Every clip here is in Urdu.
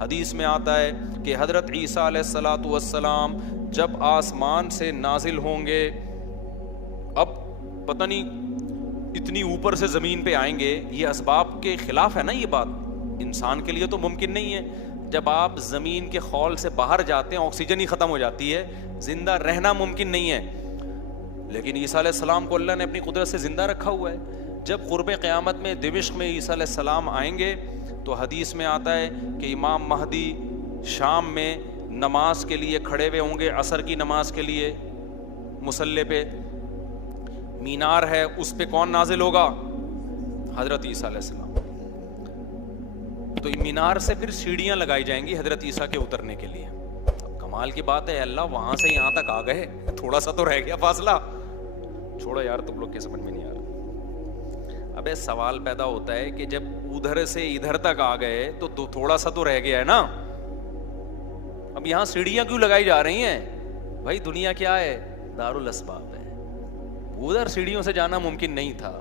حدیث میں آتا ہے کہ حضرت عیسیٰ علیہ الصلاۃ والسلام جب آسمان سے نازل ہوں گے، اب پتہ نہیں اتنی اوپر سے زمین پہ آئیں گے، یہ اسباب کے خلاف ہے نا، یہ بات انسان کے لیے تو ممکن نہیں ہے. جب آپ زمین کے خول سے باہر جاتے ہیں آکسیجن ہی ختم ہو جاتی ہے، زندہ رہنا ممکن نہیں ہے. لیکن عیسیٰ علیہ السلام کو اللہ نے اپنی قدرت سے زندہ رکھا ہوا ہے. جب قرب قیامت میں دمشق میں عیسیٰ علیہ السلام آئیں گے تو حدیث میں آتا ہے کہ امام مہدی شام میں نماز کے لیے کھڑے ہوئے ہوں گے، عصر کی نماز کے لیے مصلی پہ. مینار ہے، اس پہ کون نازل ہوگا؟ حضرت عیسیٰ علیہ السلام. تو مینار سے پھر سیڑھیاں لگائی جائیں گی حضرت عیسیٰ کے اترنے کے لیے. کمال کی بات ہے، اللہ وہاں سے یہاں تک آ گئے، تھوڑا سا تو رہ گیا فاصلہ. چھوڑو یار، تم لوگ کے سمجھ میں نہیں آ رہا. ابے سوال پیدا ہوتا ہے کہ جب ادھر سے ادھر تک آ گئے تو تھوڑا سا تو رہ گیا ہے نا. اب یہاں سیڑھیاں کیوں لگائی جا رہی ہیں؟ بھائی دنیا کیا ہے؟ دارالاسباب ہے. ادھر سیڑھیوں سے جانا ممکن نہیں تھا،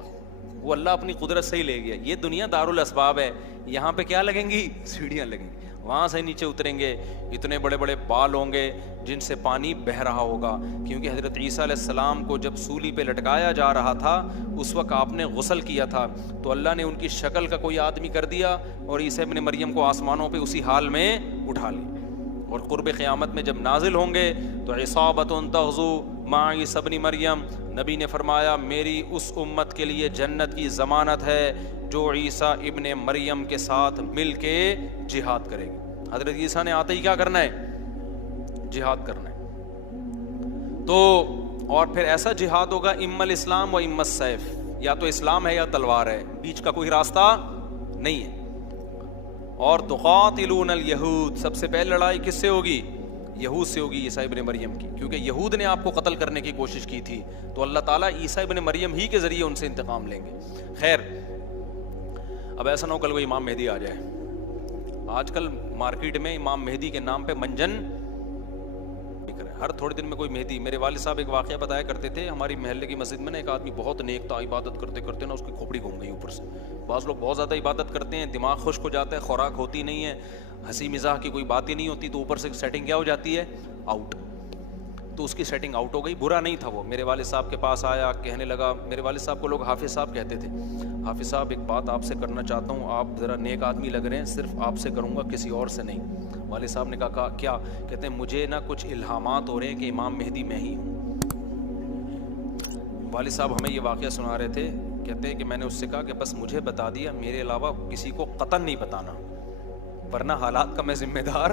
وہ اللہ اپنی قدرت سے ہی لے گیا. یہ دنیا دارالاسباب ہے، یہاں پہ کیا لگیں گی؟ سیڑھیاں لگیں گی. وہاں سے نیچے اتریں گے، اتنے بڑے بڑے بال ہوں گے جن سے پانی بہہ رہا ہوگا. کیونکہ حضرت عیسیٰ علیہ السلام کو جب سولی پہ لٹکایا جا رہا تھا اس وقت آپ نے غسل کیا تھا، تو اللہ نے ان کی شکل کا کوئی آدمی کر دیا اور عیسیٰ ابن مریم کو آسمانوں پہ اسی حال میں اٹھا لی. اور قرب قیامت میں جب نازل ہوں گے تو عصابۃ تغزو مع عیسیٰ ابن مریم، نبی نے فرمایا میری اس امت کے لیے جنت کی ضمانت ہے جو عیسیٰ ابن مریم کے ساتھ مل کے جہاد کرے گی. حضرت عیسیٰ نے آتے ہی کیا کرنا ہے؟ جہاد کرنا ہے. تو اور پھر ایسا جہاد ہوگا اما الاسلام و اما السیف، یا تو اسلام ہے یا تلوار ہے، بیچ کا کوئی راستہ نہیں ہے. اور تقاتلون الیہود، سب سے پہلے لڑائی کس سے ہوگی؟ یہود سے ہوگی، عیسیٰ ابن مریم کی. کیونکہ یہود نے آپ کو قتل کرنے کی کوشش کی تھی، تو اللہ تعالیٰ عیسیٰ ابن مریم ہی کے ذریعے ان سے انتقام لیں گے. خیر، اب ایسا نہ ہو کل کوئی امام مہدی آ جائے. آج کل مارکیٹ میں امام مہدی کے نام پہ منجن ہر تھوڑے دن میں کوئی مہدی. میرے والد صاحب ایک واقعہ بتایا کرتے تھے، ہماری محلے کی مسجد میں نا ایک آدمی بہت نیک تھا، عبادت کرتے کرتے نا اس کی کھوپڑی گھوم گئی اوپر سے. بعض لوگ بہت زیادہ عبادت کرتے ہیں، دماغ خشک ہو جاتا ہے، خوراک ہوتی نہیں ہے، ہنسی مزاح کی کوئی بات ہی نہیں ہوتی، تو اوپر سے سیٹنگ کیا ہو جاتی ہے؟ آؤٹ. تو اس کی سیٹنگ آؤٹ ہو گئی. برا نہیں تھا وہ، میرے والد صاحب کے پاس آیا، کہنے لگا، میرے والد صاحب کو لوگ حافظ صاحب کہتے تھے، حافظ صاحب ایک بات آپ سے کرنا چاہتا ہوں، آپ ذرا نیک آدمی لگ رہے ہیں، صرف آپ سے کروں گا، کسی اور سے نہیں. والد صاحب نے کہا کیا؟ کہتے ہیں مجھے نا کچھ الہامات ہو رہے ہیں کہ امام مہدی میں ہی ہوں. والد صاحب ہمیں یہ واقعہ سنا رہے تھے، کہتے ہیں کہ میں نے اس سے کہا کہ بس مجھے بتا دیا، میرے علاوہ کسی کو قطعاً نہیں بتانا، ورنہ حالات کا میں ذمہ دار،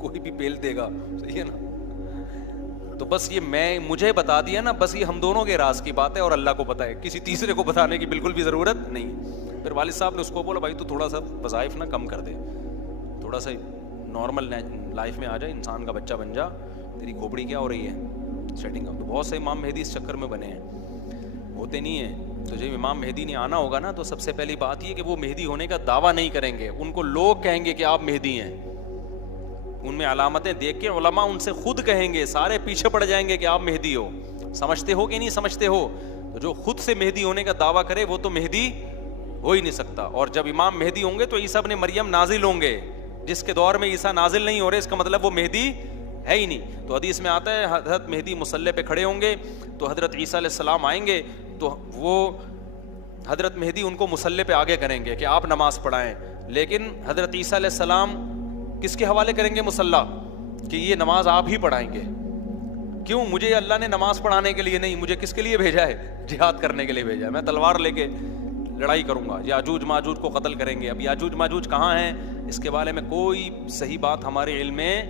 کوئی بھی پیل دے گا. صحیح ہے نا؟ تو بس یہ مجھے بتا دیا نا، بس یہ ہم دونوں کے راز کی بات ہے اور اللہ کو پتہ ہے، کسی تیسرے کو بتانے کی بالکل بھی ضرورت نہیں. پھر والد صاحب نے اس کو بولا بھائی تو تھوڑا سا وظائف نہ کم کر دے، تھوڑا سا نارمل لائف میں آ جائے، انسان کا بچہ بن جا، تیری کھوپڑی کیا ہو رہی ہے سیٹنگ اپ. تو بہت سے امام مہدی اس چکر میں بنے ہیں، ہوتے نہیں ہیں. تو جب امام مہدی نے آنا ہوگا نا تو سب سے پہلی بات یہ کہ وہ مہدی ہونے کا دعویٰ نہیں کریں گے، ان کو لوگ کہیں گے کہ آپ مہدی ہیں. ان میں علامتیں دیکھ کے علماء ان سے خود کہیں گے، سارے پیچھے پڑ جائیں گے کہ آپ مہدی ہو. سمجھتے ہو کہ نہیں سمجھتے ہو؟ تو جو خود سے مہدی ہونے کا دعویٰ کرے وہ تو مہدی ہو ہی نہیں سکتا. اور جب امام مہدی ہوں گے تو عیسیٰ ابن مریم نازل ہوں گے. جس کے دور میں عیسیٰ نازل نہیں ہو رہے اس کا مطلب وہ مہدی ہے ہی نہیں. تو حدیث میں آتا ہے حضرت مہدی مصلی پہ کھڑے ہوں گے تو حضرت عیسیٰ علیہ السلام آئیں گے تو وہ حضرت مہدی ان کو مصلی پہ آگے کریں گے کہ آپ نماز پڑھائیں. لیکن حضرت عیسیٰ علیہ السلام کس کے حوالے کریں گے مصلی؟ کہ یہ نماز آپ ہی پڑھائیں گے. کیوں؟ مجھے اللہ نے نماز پڑھانے کے لیے نہیں، مجھے کس کے لیے بھیجا ہے؟ جہاد کرنے کے لیے بھیجا ہے. میں تلوار لے کے لڑائی کروں گا، یاجوج ماجوج کو قتل کریں گے. اب یاجوج ماجوج کہاں ہیں اس کے بارے میں کوئی صحیح بات ہمارے علم میں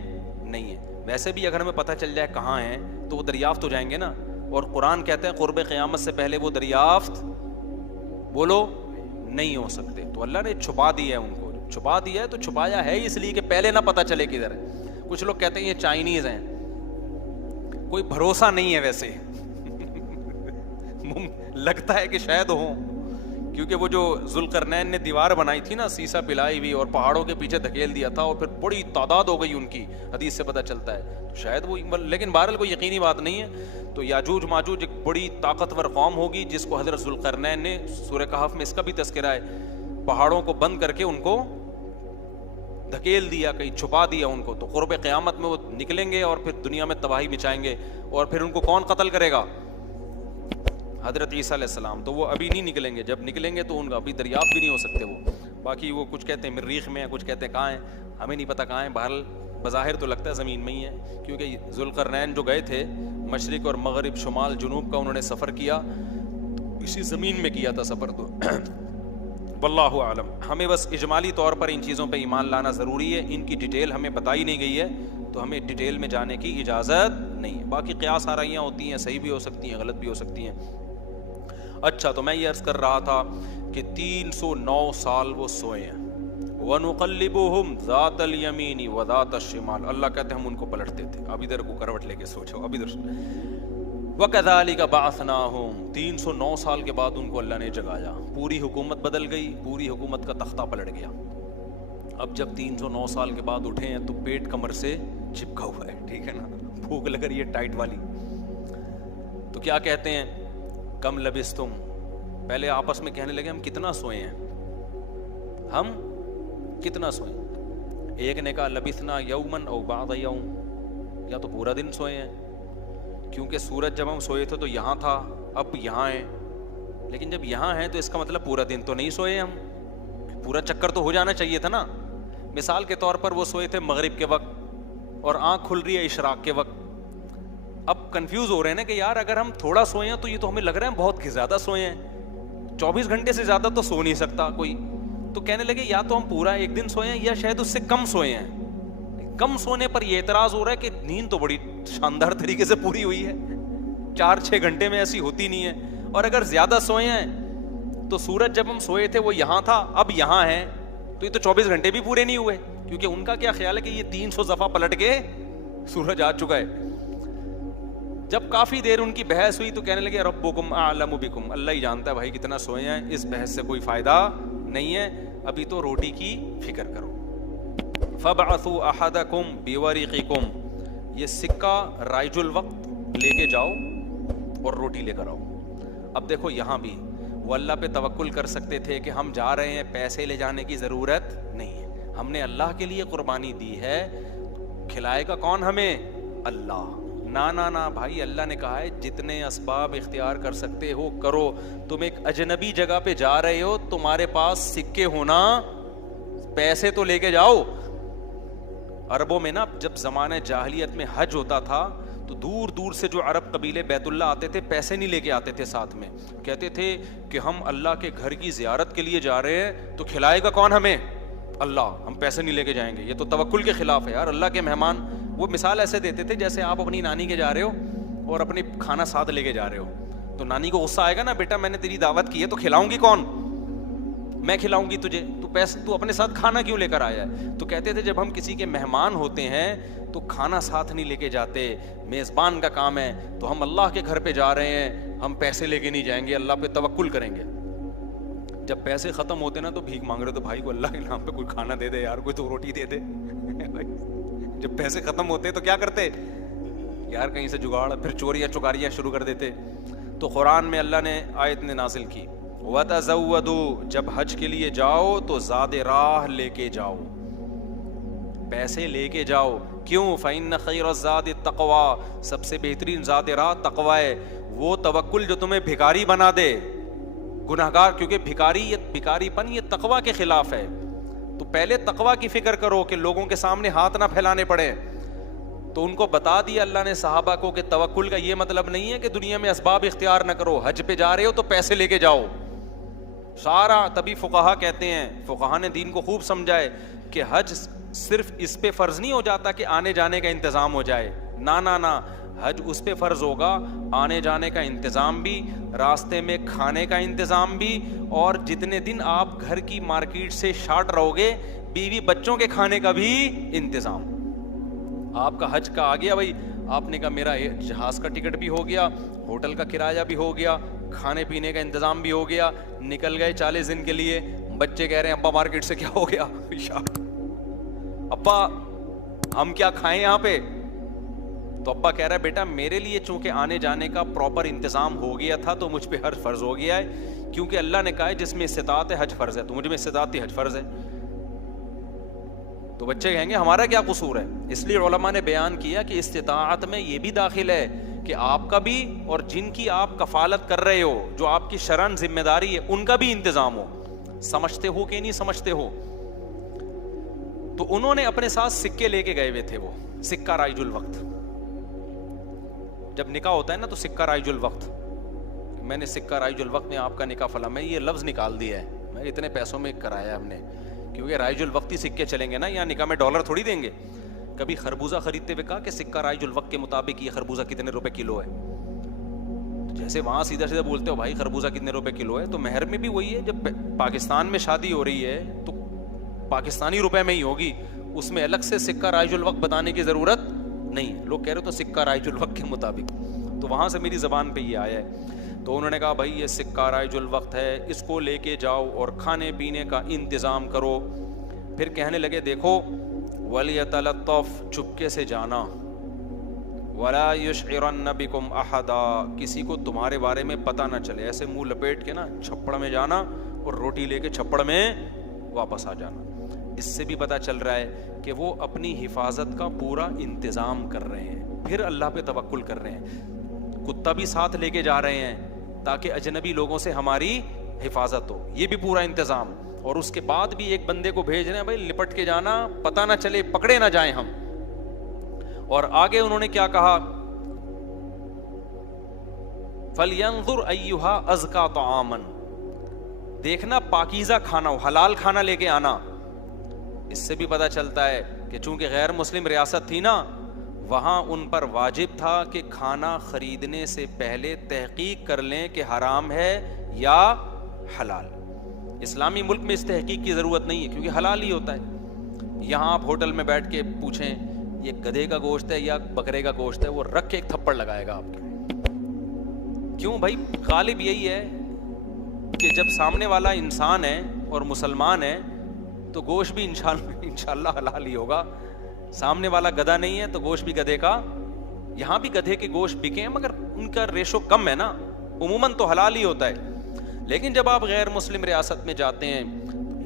نہیں ہے. ویسے بھی اگر ہمیں پتہ چل جائے کہاں ہیں تو وہ دریافت ہو جائیں گے نا. اور قرآن کہتے ہیں قرب قیامت سے پہلے وہ دریافت بولو نہیں ہو سکتے. تو اللہ نے چھپا دیا ہے، ان کو چھپا دیا ہے. تو چھپایا ہے اس لیے کہ پہلے نہ پتہ چلے کدھر ہے. کچھ لوگ کہتے ہیں یہ چائنیز ہیں، کوئی بھروسہ نہیں ہے ویسے لگتا ہے کہ شاید ہوں، کیونکہ وہ جو ذوالقرنین نے دیوار بنائی تھی نا، سیسا پلائی ہوئی اور پہاڑوں کے پیچھے دھکیل دیا تھا اور پھر بڑی تعداد ہو گئی ان کی، حدیث سے پتہ چلتا ہے. تو شاید وہ، لیکن بہرحال کوئی یقینی بات نہیں ہے. تو یاجوج ماجوج ایک بڑی طاقتور قوم ہوگی جس کو حضرت ذوالقرنین نے، سورہ کہف میں اس کا بھی تذکرہ ہے، پہاڑوں کو بند کر کے ان کو دھکیل دیا, کہیں چھپا دیا ان کو, تو قرب قیامت میں وہ نکلیں گے اور پھر دنیا میں تباہی مچائیں گے, اور پھر ان کو کون قتل کرے گا؟ حضرت عیسیٰ علیہ السلام. تو وہ ابھی نہیں نکلیں گے, جب نکلیں گے تو ان کا ابھی دریافت بھی نہیں ہو سکتے وہ. باقی وہ کچھ کہتے ہیں مریخ میں ہیں, کچھ کہتے ہیں کہاں ہیں, ہمیں نہیں پتہ کہاں ہیں. بہرحال بظاہر تو لگتا ہے زمین میں ہی ہے, کیونکہ ذوالقرنین جو گئے تھے مشرق اور مغرب شمال جنوب کا انہوں نے سفر کیا, تو اسی زمین میں کیا تھا سفر. تو واللہ اعلم. ہمیں بس اجمالی طور پر ان چیزوں پہ ایمان لانا ضروری ہے. ان کی ڈیٹیل ہمیں بتائی نہیں گئی ہے تو ہمیں ڈیٹیل میں جانے کی اجازت نہیں ہے. باقی قیاس آرائیاں ہوتی ہیں, صحیح بھی ہو سکتی ہیں, غلط بھی ہو سکتی ہیں. اچھا, تو میں یہ عرض کر رہا تھا کہ 309 سال وہ سوئے ہیں. وَنُقَلِّبُهُمْ ذَاتَ الْيَمِينِ وَذَاتَ الشِّمَالِ, اللہ کہتے ہیں ہم ان کو پلٹتے تھے, اب ادھر کو کروٹ لے کے سو جاؤ, اب ادھر. وَكَذَلِكَ بَعَثْنَاهُمْ, 309 سال کے بعد ان کو اللہ نے جگایا. پوری حکومت بدل گئی, پوری حکومت کا تختہ پلٹ گیا. اب جب 309 سال کے بعد اٹھے ہیں تو پیٹ کمر سے چپکا ہوا ہے, ٹھیک ہے نا, بھوک لگ رہی ہے ٹائٹ والی. تو کیا کہتے ہیں, کم لبستم, پہلے آپس میں کہنے لگے ہم کتنا سوئے ہیں, ہم کتنا سوئے. ایک نے کہا لبثنا یومن او بعض یوم, یا تو پورا دن سوئے ہیں, کیونکہ سورج جب ہم سوئے تھے تو یہاں تھا, اب یہاں ہیں, لیکن جب یہاں ہیں تو اس کا مطلب پورا دن تو نہیں سوئے ہم, پورا چکر تو ہو جانا چاہیے تھا نا. مثال کے طور پر وہ سوئے تھے مغرب کے وقت اور آنکھ کھل رہی ہے اشراق کے وقت. اب کنفیوز ہو رہے ہیں نا کہ یار اگر ہم تھوڑا سوئے ہیں تو یہ تو ہمیں لگ رہا ہے بہت زیادہ سوئے ہیں, 24 گھنٹے سے زیادہ تو سو نہیں سکتا کوئی. تو کہنے لگے یا تو ہم پورا ایک دن سوئے ہیں یا شاید اس سے کم سوئے ہیں. کم سونے پر یہ اعتراض ہو رہا ہے کہ نیند تو بڑی شاندار طریقے سے پوری ہوئی ہے, 4-6 گھنٹے میں ایسی ہوتی نہیں ہے. اور اگر زیادہ سوئے ہیں تو سورج جب ہم سوئے تھے وہ یہاں تھا, اب یہاں ہے, تو یہ تو 24 گھنٹے بھی پورے نہیں ہوئے, کیونکہ ان کا کیا خیال ہے کہ یہ 300 دفعہ پلٹ کے سورج آ چکا ہے. جب کافی دیر ان کی بحث ہوئی تو کہنے لگے ربکم اعلم بکم, اللہ ہی جانتا ہے بھائی کتنا سوئے ہیں, اس بحث سے کوئی فائدہ نہیں ہے, ابھی تو روٹی کی فکر کرو. فبعثوا احدکم بورقکم, یہ سکہ رائج الوقت لے کے جاؤ اور روٹی لے کر آؤ. اب دیکھو یہاں بھی وہ اللہ پہ توکل کر سکتے تھے کہ ہم جا رہے ہیں, پیسے لے جانے کی ضرورت نہیں ہے, ہم نے اللہ کے لیے قربانی دی ہے, کھلائے گا کون ہمیں؟ اللہ. نا بھائی, اللہ نے کہا ہے جتنے اسباب اختیار کر سکتے ہو کرو. تم ایک اجنبی جگہ پہ جا رہے ہو, تمہارے پاس سکے ہونا, پیسے تو لے کے جاؤ. عربوں میں نا جب زمانہ جاہلیت میں حج ہوتا تھا تو دور دور سے جو عرب قبیلے بیت اللہ آتے تھے پیسے نہیں لے کے آتے تھے ساتھ میں, کہتے تھے کہ ہم اللہ کے گھر کی زیارت کے لیے جا رہے ہیں تو کھلائے گا کون ہمیں؟ اللہ, ہم پیسے نہیں لے کے جائیں گے. یہ تو توکل کے خلاف ہے یار. اللہ کے مہمان, وہ مثال ایسے دیتے تھے جیسے آپ اپنی نانی کے جا رہے ہو اور اپنی کھانا ساتھ لے کے جا رہے ہو, تو نانی کو غصہ آئے گا نا, بیٹا میں نے تیری دعوت کی ہے تو کھلاؤں گی کون؟ میں کھلاؤں گی تجھے, تو اپنے ساتھ کھانا کیوں لے کر آیا ہے؟ تو کہتے تھے جب ہم کسی کے مہمان ہوتے ہیں تو کھانا ساتھ نہیں لے کے جاتے, میزبان کا کام ہے, تو ہم اللہ کے گھر پہ جا رہے ہیں, ہم پیسے لے کے نہیں جائیں گے, اللہ پہ توکل کریں گے. جب پیسے ختم ہوتے نا تو بھیک مانگ رہے, تو بھائی کو اللہ کے نام پہ کوئی کھانا دے دے یار, کوئی تو روٹی دے دے. جب پیسے ختم ہوتے تو کیا کرتے یار, کہیں سے جگاڑ, پھر چوریاں چکاریاں شروع کر دیتے. تو قرآن میں اللہ نے آیت نے نازل کی, وَتَزَوَّدُوا, جب حج کے لیے جاؤ تو زاد راہ لے کے جاؤ, پیسے لے کے جاؤ. کیوں؟ فَإِنَّ خَيْرَ الزَّادِ التَّقْوَىٰ, سب سے بہترین زاد راہ تقوی ہے. وہ توکل جو تمہیں بھکاری بنا دے, گناہگار, کیونکہ بھکاری پن یہ تقوی کے خلاف ہے. تو پہلے تقوی کی فکر کرو کہ لوگوں کے سامنے ہاتھ نہ پھیلانے پڑے. تو ان کو بتا دیا اللہ نے صحابہ کو کہ توکل کا یہ مطلب نہیں ہے کہ دنیا میں اسباب اختیار نہ کرو, حج پہ جا رہے ہو تو پیسے لے کے جاؤ سارا. تبھی فقہا کہتے ہیں, فقہا نے دین کو خوب سمجھائے کہ حج صرف اس پہ فرض نہیں ہو جاتا کہ آنے جانے کا انتظام ہو جائے, نا, حج اس پہ فرض ہوگا آنے جانے کا انتظام بھی, راستے میں کھانے کا انتظام بھی, اور جتنے دن آپ گھر کی مارکیٹ سے شارٹ رہو گے بیوی بچوں کے کھانے کا بھی انتظام. آپ کا حج کا آ گیا بھائی, آپ نے کہا میرا جہاز کا ٹکٹ بھی ہو گیا, ہوٹل کا کرایہ بھی ہو گیا, کھانے پینے کا انتظام بھی ہو گیا, نکل گئے 40 دن کے لیے. بچے کہہ رہے ہیں ابا مارکیٹ سے کیا ہو گیا, ابا ہم کیا کھائیں یہاں پہ؟ تو ابا کہہ رہا ہے بیٹا میرے لیے چونکہ آنے جانے کا پراپر انتظام ہو گیا تھا تو مجھ پہ حج فرض ہو گیا ہے, کیونکہ اللہ نے کہا ہے جس میں استطاعت ہے حج فرض ہے, تو مجھ میں استطاعت حج فرض ہے. تو بچے کہیں گے ہمارا کیا قصور ہے. اس لیے علماء نے بیان کیا کہ استطاعت میں یہ بھی داخل ہے کہ آپ کا بھی اور جن کی آپ کفالت کر رہے ہو, جو آپ کی شرعن ذمہ داری ہے, ان کا بھی انتظام ہو. سمجھتے ہو کہ نہیں سمجھتے ہو؟ تو انہوں نے اپنے ساتھ سکے لے کے گئے ہوئے تھے, وہ سکہ رائج الوقت. جب نکاح ہوتا ہے نا تو سکہ رائج الوقت, میں نے سکہ رائج الوقت میں آپ کا نکاح فلاں, میں یہ لفظ نکال دیا ہے, میں اتنے پیسوں میں کرایا ہم نے, کیونکہ رائج الوقت ہی سکے چلیں گے نا, یہاں نکاح میں ڈالر تھوڑی دیں گے. کبھی خربوزہ خریدتے ہوئے کہا کہ سکہ رائج الوقت کے مطابق یہ خربوزہ کتنے روپے کلو ہے, جیسے وہاں سیدھا سیدھا بولتے ہو بھائی خربوزہ کتنے روپے کلو ہے, تو مہر میں بھی وہی ہے. جب پاکستان میں شادی ہو رہی ہے تو پاکستانی روپے میں ہی ہوگی, اس میں الگ سے سکہ رائج الوقت بتانے کی ضرورت نہیں. لوگ کہہ رہے تو سکہ رائج الوقت کے مطابق, تو وہاں سے میری زبان پہ یہ آیا ہے. تو انہوں نے کہا بھائی یہ سکہ رائج الوقت ہے, اس کو لے کے جاؤ اور کھانے پینے کا انتظام کرو. پھر کہنے لگے دیکھو وَلْيَتَلَطَّفْ, چپکے سے جانا, وَلَا يُشْعِرَنَّ بِكُمْ أَحَدًا, کسی کو تمہارے بارے میں پتہ نہ چلے. ایسے منہ لپیٹ کے نا چھپڑ میں جانا اور روٹی لے کے چھپڑ میں واپس آ جانا. اس سے بھی پتہ چل رہا ہے کہ وہ اپنی حفاظت کا پورا انتظام کر رہے ہیں, پھر اللہ پہ توکل کر رہے ہیں. کتا بھی ساتھ لے کے جا رہے ہیں تاکہ اجنبی لوگوں سے ہماری حفاظت ہو, یہ بھی پورا انتظام. اور اس کے بعد بھی ایک بندے کو بھیج رہے ہیں بھائی لپٹ کے جانا, پتہ نہ چلے, پکڑے نہ جائیں ہم. اور آگے انہوں نے کیا کہا, فَلْيَنظُرْ أَيُّهَا أَزْكَىٰ طَعَامًا, دیکھنا پاکیزہ کھانا ہو, حلال کھانا لے کے آنا. اس سے بھی پتہ چلتا ہے کہ چونکہ غیر مسلم ریاست تھی نا, وہاں ان پر واجب تھا کہ کھانا خریدنے سے پہلے تحقیق کر لیں کہ حرام ہے یا حلال. اسلامی ملک میں اس تحقیق کی ضرورت نہیں ہے کیونکہ حلال ہی ہوتا ہے. یہاں آپ ہوٹل میں بیٹھ کے پوچھیں یہ گدھے کا گوشت ہے یا بکرے کا گوشت ہے, وہ رکھ کے ایک تھپڑ لگائے گا آپ کے. کیوں بھائی؟ غالب یہی ہے کہ جب سامنے والا انسان ہے اور مسلمان ہے تو گوشت بھی انشاءاللہ حلال ہی ہوگا. سامنے والا گدھا نہیں ہے تو گوشت بھی گدھے کا. یہاں بھی گدھے کے گوشت بکے ہیں مگر ان کا ریشو کم ہے نا, عموماً تو حلال ہی ہوتا ہے. لیکن جب آپ غیر مسلم ریاست میں جاتے ہیں,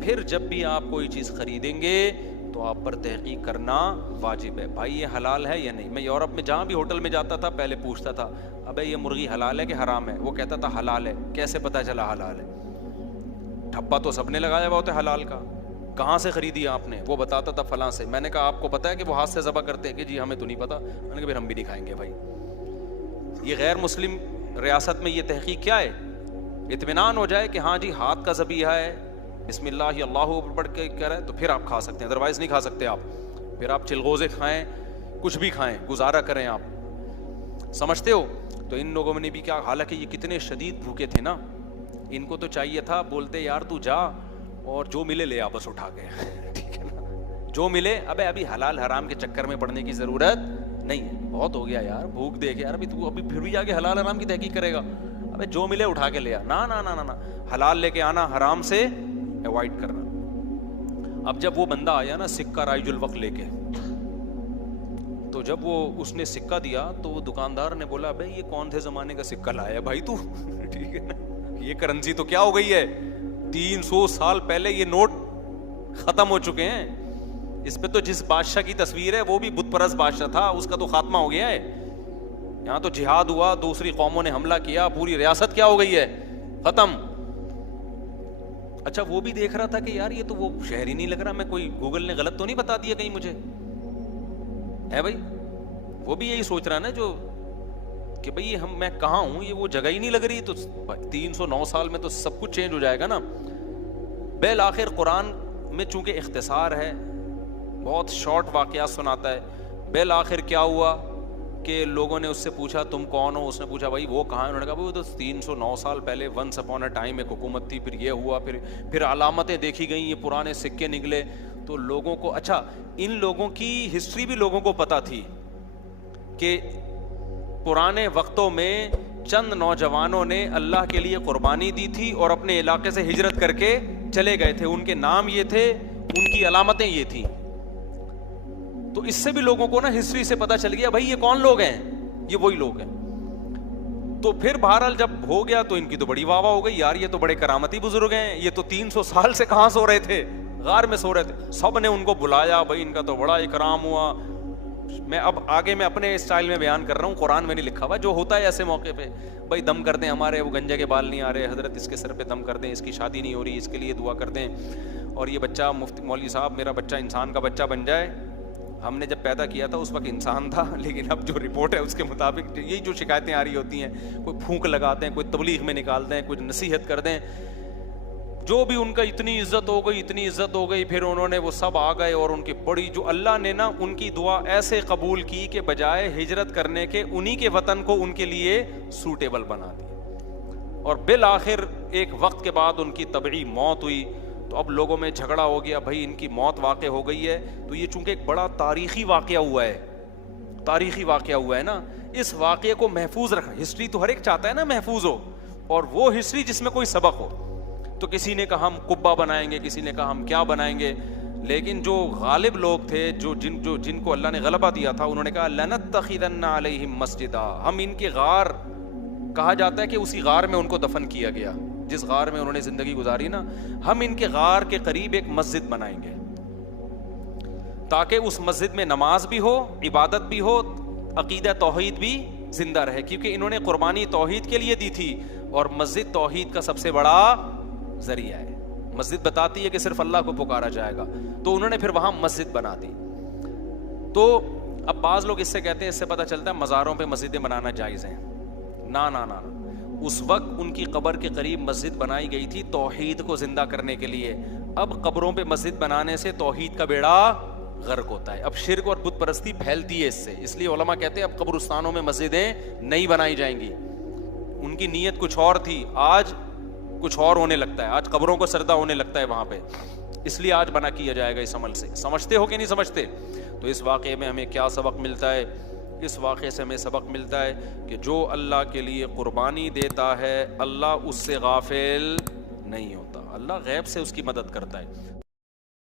پھر جب بھی آپ کوئی چیز خریدیں گے تو آپ پر تحقیق کرنا واجب ہے, بھائی یہ حلال ہے یا نہیں. میں یورپ میں جہاں بھی ہوٹل میں جاتا تھا پہلے پوچھتا تھا ابے یہ مرغی حلال ہے کہ حرام ہے, وہ کہتا تھا حلال ہے. کیسے پتا چلا حلال ہے؟ ٹھپا تو سب نے لگایا ہوا ہوتا ہے حلال کا, کہاں سے خریدی آپ نے؟ وہ بتاتا تھا فلاں سے. میں نے کہا آپ کو پتا ہے کہ وہ ہاتھ سے ذبح کرتے ہیں؟ کہ جی ہمیں تو نہیں پتا. میں نے کہا پھر ہم بھی نہیں کھائیں گے بھائی. یہ غیر مسلم ریاست میں یہ تحقیق کیا ہے؟ اطمینان ہو جائے کہ ہاں جی ہاتھ کا ذبیحہ ہے, بسم اللہ اللہ پڑھ کے کہہ رہا ہے, تو پھر آپ کھا سکتے ہیں, ادروائز نہیں کھا سکتے آپ. پھر آپ چلغوزے کھائیں, کچھ بھی کھائیں, گزارا کریں آپ. سمجھتے ہو؟ تو ان لوگوں نے بھی کیا, حالانکہ یہ کتنے شدید بھوکے تھے نا, ان کو تو چاہیے تھا بولتے یار تو جا اور جو ملے لے آ بس اٹھا کے, ٹھیک ہے نا, جو ملے. ابھی حلال حرام کے چکر میں پڑنے کی ضرورت نہیں ہے, بہت ہو گیا یار بھوک دیکھ یار, ابھی تو ابھی پھر بھی جا کے حلال حرام کی تحقیق کرے گا. ابے جو ملے اٹھا کے لے آ, نا نا نا نا, حلال لے کے آنا, حرام سے ایوائڈ کرنا. اب جب وہ بندہ آیا نا سکہ رائج الوقت لے کے, تو جب وہ اس نے سکہ دیا تو وہ دکاندار نے بولا بھائی یہ کون سے زمانے کا سکہ لایا بھائی تو, ٹھیک ہے نا, یہ کرنسی تو کیا ہو گئی ہے, 300 سال پہلے یہ نوٹ ختم ہو چکے ہیں. اس پہ تو جس بادشاہ کی تصویر ہے وہ بھی بت پرست بادشاہ تھا, اس کا تو خاتمہ ہو گیا ہے. یہاں تو جہاد ہوا, دوسری قوموں نے حملہ کیا, پوری ریاست کیا ہو گئی ہے, ختم. اچھا وہ بھی دیکھ رہا تھا کہ یار یہ تو وہ شہر ہی نہیں لگ رہا, میں کوئی گوگل نے غلط تو نہیں بتا دیا کہیں مجھے, ہے بھائی. وہ بھی یہی سوچ رہا نا جو کہ بھئی میں کہاں ہوں, یہ وہ جگہ ہی نہیں لگ رہی. تو 309 سال میں تو سب کچھ چینج ہو جائے گا نا. بالآخر قرآن میں چونکہ اختصار ہے, بہت شارٹ واقعات سناتا ہے. بالآخر کیا ہوا کہ لوگوں نے اس سے پوچھا تم کون ہو, اس نے پوچھا بھائی وہ کہاں ہے, انہوں نے کہا وہ تو 309 سال پہلے ونس اپون اے ٹائم ایک حکومت تھی, پھر یہ ہوا, پھر علامتیں دیکھی گئیں, یہ پرانے سکے نکلے. تو لوگوں کو, اچھا ان لوگوں کی ہسٹری بھی لوگوں کو پتا تھی کہ پرانے وقتوں میں چند نوجوانوں نے اللہ کے لیے قربانی دی تھی اور اپنے علاقے سے ہجرت کر کے چلے گئے تھے, ان کے نام یہ تھے, ان کی علامتیں یہ تھیں. تو اس سے بھی لوگوں کو نا ہسٹری سے پتا چل گیا بھائی یہ کون لوگ ہیں, یہ وہی لوگ ہیں. تو پھر بہرحال جب ہو گیا تو ان کی تو بڑی واہ واہ ہو گئی, یار یہ تو بڑے کرامتی بزرگ ہیں, یہ تو 300 سال سے کہاں سو رہے تھے, غار میں سو رہے تھے, سب نے ان کو بلایا, بھائی ان کا تو بڑا اکرام ہوا. میں اب آگے میں اپنے اسٹائل میں بیان کر رہا ہوں, قرآن میں نہیں لکھا ہوا, جو ہوتا ہے ایسے موقع پہ, بھائی دم کر دیں, ہمارے وہ گنجے کے بال نہیں آ رہے, حضرت اس کے سر پہ دم کر دیں, اس کی شادی نہیں ہو رہی, اس کے لیے دعا کر دیں, اور یہ بچہ مفتی مولوی صاحب میرا بچہ انسان کا بچہ بن جائے. ہم نے جب پیدا کیا تھا اس وقت انسان تھا, لیکن اب جو رپورٹ ہے اس کے مطابق یہی جو شکایتیں آ رہی ہوتی ہیں, کوئی پھونک لگاتے ہیں, کوئی تبلیغ میں نکال دیں, کوئی نصیحت کر دیں, جو بھی ان کا اتنی عزت ہو گئی, اتنی عزت ہو گئی, پھر انہوں نے وہ سب آ گئے, اور ان کی بڑی جو اللہ نے نا ان کی دعا ایسے قبول کی کہ بجائے ہجرت کرنے کے انہی کے وطن کو ان کے لیے سوٹیبل بنا دی. اور بالآخر ایک وقت کے بعد ان کی طبعی موت ہوئی. تو اب لوگوں میں جھگڑا ہو گیا, بھائی ان کی موت واقع ہو گئی ہے, تو یہ چونکہ ایک بڑا تاریخی واقعہ ہوا ہے, تاریخی واقعہ ہوا ہے نا, اس واقعے کو محفوظ رکھنا. ہسٹری تو ہر ایک چاہتا ہے نا محفوظ ہو, اور وہ ہسٹری جس میں کوئی سبق ہو. تو کسی نے کہا ہم قبہ بنائیں گے, کسی نے کہا ہم کیا بنائیں گے, لیکن جو غالب لوگ تھے, جن کو اللہ نے غلبہ دیا تھا, انہوں نے کہا لنتخذن علیہم مسجدا, ہم ان کے غار, کہا جاتا ہے کہ اسی غار میں ان کو دفن کیا گیا, جس غار میں انہوں نے زندگی گزاری نا, ہم ان کے غار کے قریب ایک مسجد بنائیں گے تاکہ اس مسجد میں نماز بھی ہو, عبادت بھی ہو, عقیدہ توحید بھی زندہ رہے, کیونکہ انہوں نے قربانی توحید کے لیے دی تھی, اور مسجد توحید کا سب سے بڑا ذریعہ ہے. مسجد بتاتی ہے کہ صرف اللہ کو پکارا جائے گا, تو انہوں نے پھر وہاں مسجد بنا دی. تو اب بعض لوگ اس سے کہتے ہیں, اس سے پتہ چلتا ہے مزاروں پہ مسجدیں بنانا جائز ہیں. نا نا نا, اس وقت ان کی قبر کے قریب مسجد بنائی گئی تھی توحید کو زندہ کرنے کے لیے. اب قبروں پہ مسجد بنانے سے توحید کا بیڑا غرق ہوتا ہے, اب شرک اور بت پرستی پھیلتی ہے اس سے. اس لیے علماء کہتے ہیں اب قبرستانوں میں مسجدیں نہیں بنائی جائیں گی. ان کی نیت کچھ اور تھی, آج کچھ اور ہونے لگتا ہے, آج قبروں کو سردہ ہونے لگتا ہے وہاں پہ, اس لیے آج بنا کیا جائے گا اس عمل سے. سمجھتے ہو کہ نہیں سمجھتے؟ تو اس واقعے میں ہمیں کیا سبق ملتا ہے؟ اس واقعے سے ہمیں سبق ملتا ہے کہ جو اللہ کے لیے قربانی دیتا ہے اللہ اس سے غافل نہیں ہوتا, اللہ غیب سے اس کی مدد کرتا ہے.